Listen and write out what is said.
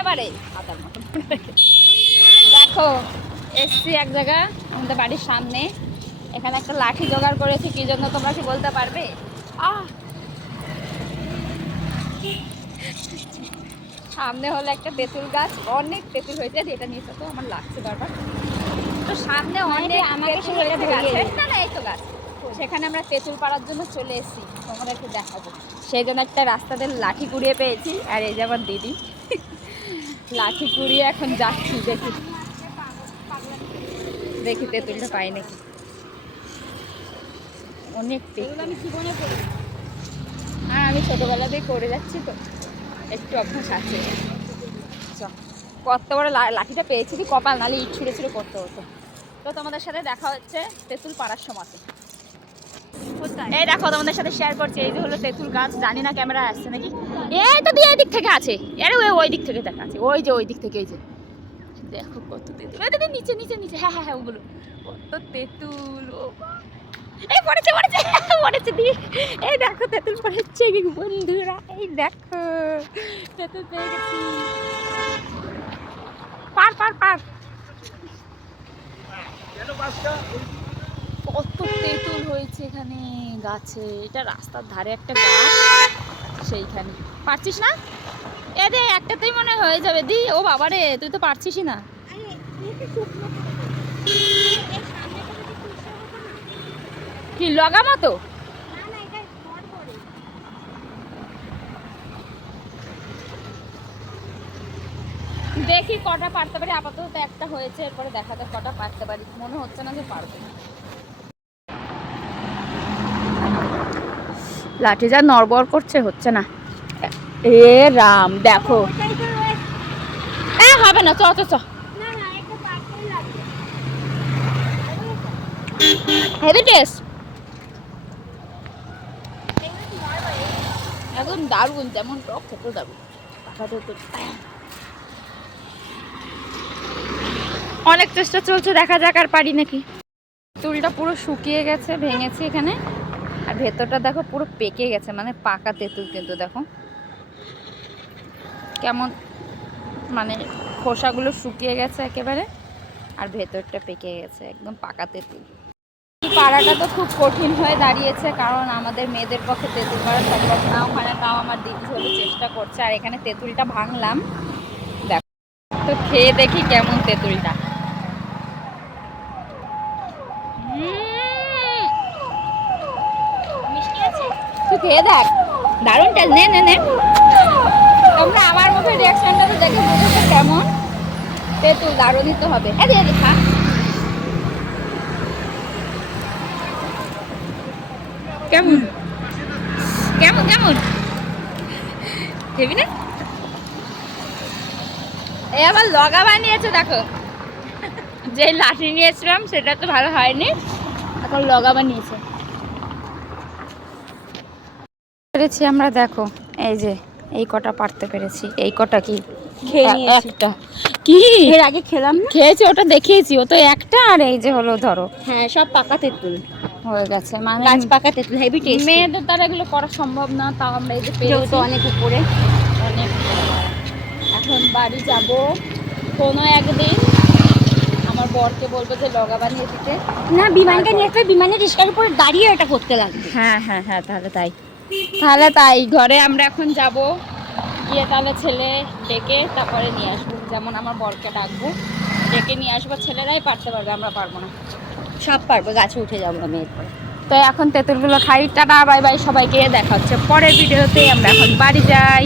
একেবারে হাতার মতো। দেখো এসছি এক জায়গা আমাদের বাড়ির সামনে, এখানে একটা লাঠি জোগাড় করেছি, কি জন্য তোমরা কি বলতে পারবে? সামনে হলো একটা তেঁতুল গাছ, অনেক তেঁতুল হয়েছে, এটা নিয়ে তো আমার লাগছে বারবার। তো সামনে অনেক আমাকে না না এই তো গাছ, সেখানে আমরা তেঁতুল পাড়ার জন্য চলে এসেছি, তোমরা একটু দেখাবো। সেই জন্য একটা রাস্তাতে লাঠি কুড়িয়ে পেয়েছি, আর এই যে আমার দিদি লাঠি কুড়িয়ে এখন যাচ্ছি, দেখি দেখি তেঁতুলটা পাই নাকি। অনেক তেঁতুল আমি জীবনে করি, আর আমি ছোটবেলাতেই করে যাচ্ছি তো একটু অভ্যাস আছে। কত বড় লাঠিটা পেয়েছি, কি কপাল, নালে ইট ছুঁড়ে ছুঁড়ে করতে হতো। তো তোমাদের সাথে দেখা হচ্ছে তেঁতুল পাড়ার সময়। এই দেখো তোমাদের সাথে শেয়ার করছি, এই যে হলো তেঁতুল গাছ, জানি না ক্যামেরা আসছে নাকি, এই তো দিয়ে দিক থেকে আছে, আরে ওই দিক থেকে দেখা আছে, ওই যে ওই দিক থেকে, এই যে দেখো কত তেঁতুল, এই দিদি নিচে নিচে নিচে, হ্যাঁ হ্যাঁ হ্যাঁ ওগুলো কত তেঁতুল। ও এই পড়েছে পড়েছে পড়েছে দি, এই দেখো তেঁতুল পড়েছে বন্ধুরা, এই দেখো তেঁতুল পেয়ে গেছি, পার পার পার। কত তেঁতুল হয়েছে এখানে গাছে, এটা রাস্তার ধারে একটা গাছ, সেইখানে পারছিস না, এ দে একটাতেই মনে হয়ে যাবে দি, ও বাবা রে তুই তো পারছিসই না। কি লগা মতো, দেখি কটা পারতে পারি, আপাতত একটা হয়েছে, এরপরে দেখা যাক কটা পারতে পারি, মনে হচ্ছে না যে পারবো। লাঠি যা নড়বড় করছে, হচ্ছে না, এ রাম দেখো, হবে না, চ চ চ, হেভি টেস্ট, একদম দারুণ, যেমন টক খেতেও দারুণ। অনেক চেষ্টা চলছে, দেখা যাক আর পারি নাকি। তেঁতুলটা পুরো শুকিয়ে গেছে, ভেঙেছি এখানে, আর ভেতরটা দেখো পুরো পেকে গেছে, মানে পাকা তেঁতুল, কিন্তু দেখো কেমন, মানে খোসাগুলো শুকিয়ে গেছে একেবারে, আর ভেতরটা পেকে গেছে, একদম পাকা তেঁতুল। পাড়াটা তো খুব কঠিন হয়ে দাঁড়িয়েছে, কারণ আমাদের মেয়েদের পক্ষে তেঁতুল পাড়া সম্ভব না ওখানে, তাও আমার দিদি হলে চেষ্টা করছে, আর এখানে তেঁতুলটা ভাঙলাম, দেখো তো খেয়ে দেখি কেমন তেঁতুলটা। তুই খেয়ে দেখ, দারুণ টেস্ট, নে নে নে, তোমরা আমার মুখের রিয়াকশনটা তো দেখে বুঝতে কেমন তেঁতুল, দারুণই তো হবে। এ দিয়ে খা, কেমন কেমন কেমন দেবি না, এই আবার লগা বানিয়েছে দেখো, যে লাঠি নিয়েছিলাম সেটা তো ভালো হয়নি, এখন লগা বানিয়েছে। পেরেছি আমরা, দেখো এই যে এই কটা পারতে পেরেছি, এই কটা কি একটা কি এর আগে খেলাম, খেয়েছি ওটা দেখিয়েছি, ও তো একটা, আর এই যে হলো ধরো, হ্যাঁ সব পাকা তেঁতুল হয়ে গেছে, মানে গাছ পাকা তেঁতুল, হেভি টেস্ট। মেয়েদের দ্বারা এগুলো করা সম্ভব না, তাও আমরা এই যে পেরেছি, অনেক উপরে, অনেক। এখন বাড়ি যাব, কোনো একদিন আমার বরকে বলবো যে লগা বানিয়ে দিতে, না বিমানকে নিয়ে আসবে, বিমানের রিস্কার উপর দাঁড়িয়ে এটা করতে লাগবে। হ্যাঁ হ্যাঁ হ্যাঁ, তাহলে তাই ঘরে আমরা এখন যাব, গিয়ে তাহলে ছেলে ডেকে তারপরে নিয়ে আসবো, যেমন আমার বরকে ডাকবো, ডেকে নিয়ে আসবো, ছেলেরাই পারতে পারবে, আমরা পারবো না, সব পারবো, গাছে উঠে যাবো আমি এরপরে। তো এখন তেঁতুলগুলো খাই, টাটা বাই বাই সবাইকে, দেখা হচ্ছে পরের ভিডিওতে, আমরা এখন বাড়ি যাই।